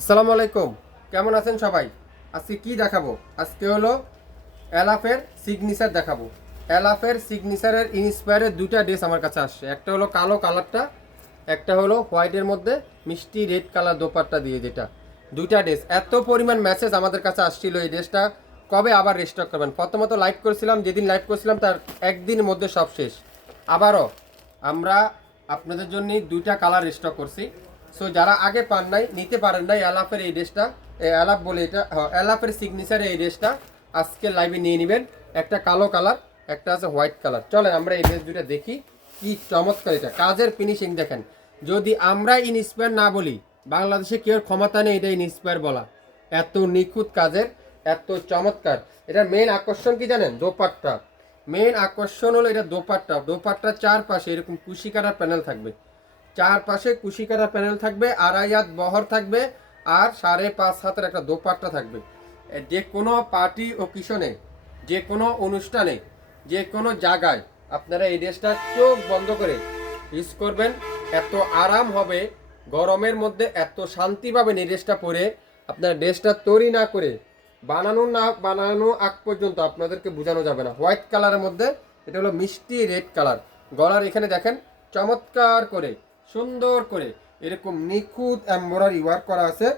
আসসালামু আলাইকুম। কেমন আছেন সবাই? আজকে কি দেখাবো? আজকে হলো এলাফের সিগনেচার দেখাবো। এলাফের সিগনেচারের ইন্সপায়ারের দুইটা ড্রেস আমার কাছে আসছে। একটা হলো কালো কালারটা, একটা হলো হোয়াইটের মধ্যে মিষ্টি রেড কালার দোপাট্টা দিয়ে, যেটা দুইটা ড্রেস এত পরিমাণ মেসেজ আমাদের কাছে আসছিল এই ড্রেসটা কবে আবার রিস্টক করবেন। প্রথমত লাইভ করেছিলাম, যেদিন লাইভ করেছিলাম তার একদিনের মধ্যে সব শেষ। আবারও আমরা আপনাদের জন্য দুইটা কালার স্টক করছি। সো যারা আগে পান নাই, নিতে পারেন নাই অ্যালাফের এই ড্রেসটা, অ্যালাফ বলে এটা, অ্যালাফের সিগনেচারে এই ড্রেসটা আজকে লাইভে নিয়ে নেবেন। একটা কালো কালার, একটা আছে হোয়াইট কালার। চলেন আমরা এই ড্রেস দুটো দেখি। কি চমৎকার এটা, কাজের ফিনিশিং দেখেন। যদি আমরা ইনস্পায়ার না বলি, বাংলাদেশে কেউ ক্ষমতা নেই এটা ইনস্পায়ার বলা। এত নিখুঁত কাজের, এত চমৎকার। এটার মেন আকর্ষণ কি জানেন? দোপাট্টা। মেন আকর্ষণ হলো এটা দোপাট্টা। দোপাট্টার চারপাশে এরকম কুশি কাটার প্যানেল থাকবে, চারপাশে কুশি কাটার প্যানেল থাকবে, আড়াই হাত বহর থাকবে, আর 5.5 হাতের একটা দোপাট্টা থাকবে। যে কোনো পার্টি ওকেশনে, যে কোনো অনুষ্ঠানে, যে কোনো জায়গায় আপনারা এই ড্রেসটা চোখ বন্ধ করে ইউজ করবেন। এত আরাম হবে গরমের মধ্যে, এত শান্তি পাবেন এই ড্রেসটা পরে। আপনার ড্রেসটা তৈরি না করে বানানো আগ পর্যন্ত আপনাদেরকে বোঝানো যাবে না। হোয়াইট কালারের মধ্যে এটা হলো মিষ্টি রেড কালার। গলার এখানে দেখেন চমৎকার করে, সুন্দর করে এরকম নিখুঁত এমব্রয়ডারি ওয়ার্ক করা আছে।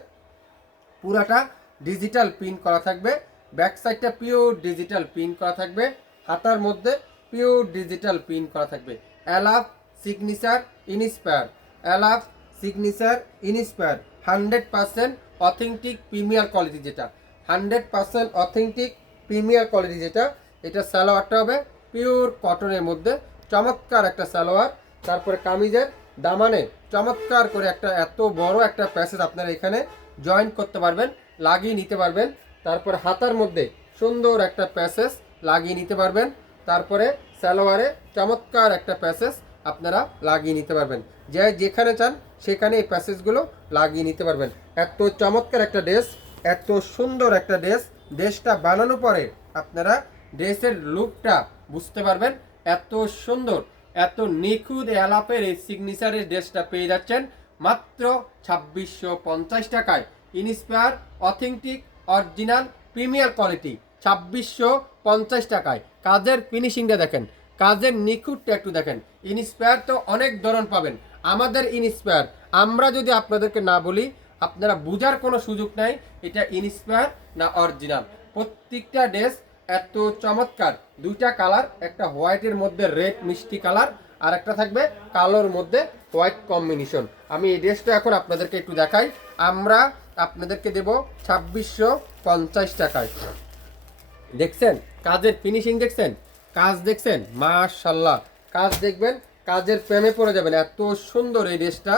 পুরাটা ডিজিটাল প্রিন্ট করা থাকবে। ব্যাক সাইডটা পিওর ডিজিটাল প্রিন্ট করা থাকবে। হাতার মধ্যে পিওর ডিজিটাল প্রিন্ট করা থাকবে। অ্যালাফ সিগনেচার ইনস্পায়ার, অ্যালাফ signature inspire 100% authentic premier quality, যেটা 100% অথেন্টিক প্রিমিয়ার কোয়ালিটি যেটা। এটা সালোয়ারটা হবে পিওর কটনের মধ্যে, চমৎকার একটা সালোয়ার। তারপরে কামিজের দামানে চমৎকার করে একটা এত বড় একটা প্যাসেজ আপনারা এখানে জয়েন করতে পারবেন, লাগিয়ে নিতে পারবেন। তারপরে হাতার মধ্যে সুন্দর একটা প্যাসেজ লাগিয়ে নিতে পারবেন। তারপরে সালোয়ারে চমৎকার একটা প্যাসেজ আপনারা লাগিয়ে নিতে পারবেন। যে যেখানে চান সেখানে এই প্যাসেজগুলো লাগিয়ে নিতে পারবেন। এত চমৎকার একটা ড্রেস, এত সুন্দর একটা ড্রেস। ড্রেসটা বানানোর পরে আপনারা ড্রেসের লুকটা বুঝতে পারবেন। এত সুন্দর, এত নিখুঁত অ্যালাপের এই সিগনেচারের ড্রেসটা পেয়ে যাচ্ছেন মাত্র 2650 টাকায়। Inspire authentic original premier quality 2650 টাকায়। কাজের ফিনিশিংটা দেখেন, কাজের নিখুঁতটা একটু দেখেন। ইনস্পায়ার তো অনেক ধরন পাবেন, আমাদের ইনস্পায়ার আমরা যদি আপনাদেরকে না বলি আপনারা বুঝার কোনো সুযোগ নাই এটা ইনস্পায়ার না অরিজিনাল। প্রত্যেকটা ড্রেস এত চমৎকার। দুইটা কালার, একটা হোয়াইটের মধ্যে রেড মিষ্টি কালার, আর একটা থাকবে কালোর মধ্যে হোয়াইট কম্বিনেশন। আমি এই ড্রেসটা এখন আপনাদেরকে একটু দেখাই। আমরা আপনাদেরকে দেব 2650 টাকায়। দেখছেন কাজের ফিনিশিং, দেখছেন কাজ, দেখছেন মাশাল্লাহ। কাজ দেখবেন, কাজের প্রেমে পড়ে যাবেন। এত সুন্দর এই ড্রেসটা,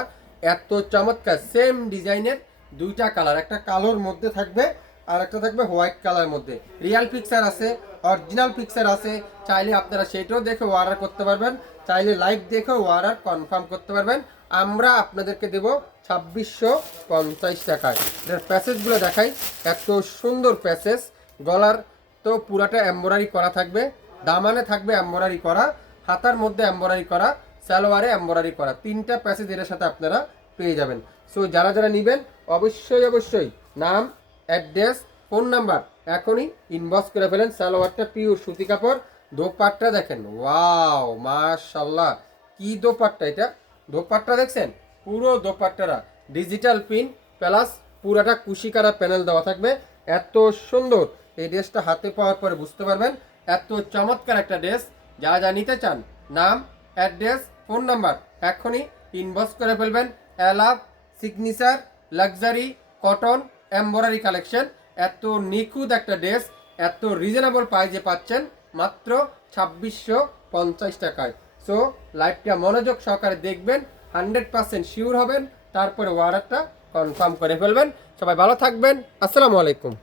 এত চমৎকার। সেম ডিজাইনের দুইটা কালার, একটা কালোর মধ্যে থাকবে আর একটা থাকবে হোয়াইট কালার মধ্যে। রিয়াল পিকচার আছে, অরিজিনাল পিকচার আছে। চাইলে আপনারা সেটাও দেখে অর্ডার করতে পারবেন, চাইলে লাইভ দেখেও অর্ডার কনফার্ম করতে পারবেন। আমরা আপনাদেরকে দেব 2650 টাকায়। এটার প্যাসেজগুলো দেখাই, এত সুন্দর প্যাসেজ। গলার তো পুরাটা এমব্রয়ডারি করা থাকবে, দামানে থাকবে এমব্রয়ডারি করা, হাতার মধ্যে এমব্রয়ডারি করা, সালোয়ারে এমব্রয়ডারি করা। তিনটা প্যাসেজ এর সাথে আপনারা পেয়ে যাবেন। সো যারা যারা নেবেন অবশ্যই অবশ্যই নাম, অ্যাড্রেস, ফোন নাম্বার এখনই ইনবক্স করে ফেলেন। সালোয়ারটা পিওর সুতি কাপড়। দোপাট্টা দেখেন, ওয়াও মাশাল্লাহ, কি দোপাট্টা এটা। দোপাট্টা দেখছেন, পুরো দোপাট্টারা ডিজিটাল প্রিন্ট প্লাস পুরাটা কুশি কাটা প্যানেল দেওয়া থাকবে। এত সুন্দর এই ড্রেসটা হাতে পাওয়ার পরে বুঝতে পারবেন এত চমৎকার একটা ড্রেস। যা যা নিতে চান নাম, অ্যাড্রেস, ফোন নাম্বার এখনই ইনবক্স করে ফেলবেন। অ্যালাপ signature luxury cotton embroidery collection. এত নিখুঁত একটা ড্রেস এত রিজনেবল প্রাইসে পাচ্ছেন মাত্র 2650 টাকায়। সো লাইভটা মনোযোগ সহকারে দেখবেন, 100% শিওর হবেন, তারপরে অর্ডারটা কনফার্ম করে ফেলবেন। সবাই ভালো থাকবেন, আসসালামু আলাইকুম।